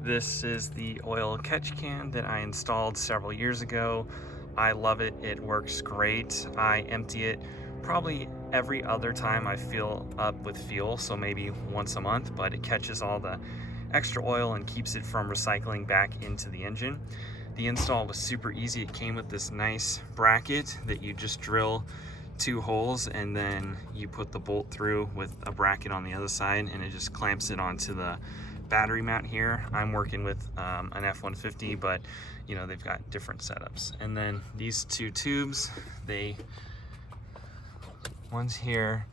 This is the oil catch can that I installed several years ago. I love it. It works great. I empty it probably every other time I fill up with fuel, so maybe once a month, but it catches all the extra oil and keeps it from recycling back into the engine. The install was super easy. It came with this nice bracket that you just drill 2 holes and then you put the bolt through with a bracket on the other side, and it just clamps it onto the battery mount here. I'm working with an F150, but you know, they've got different setups. And then these 2 tubes, one's here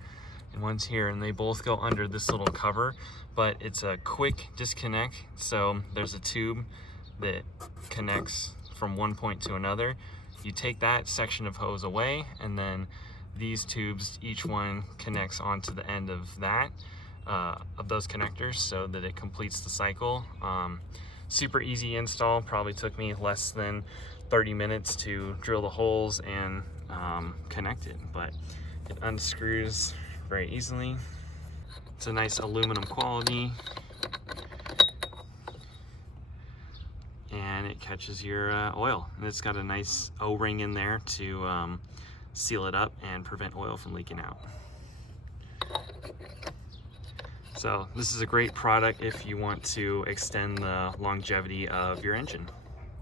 and one's here, and they both go under this little cover, but it's a quick disconnect. So there's a tube that connects from one point to another. You take that section of hose away, and then these tubes, each one connects onto the end of that, of those connectors, so that it completes the cycle. Super easy install, probably took me less than 30 minutes to drill the holes and connect it, but it unscrews very easily. It's a nice aluminum quality, and it catches your oil, and it's got a nice O-ring in there to seal it up and prevent oil from leaking out. So this is a great product if you want to extend the longevity of your engine.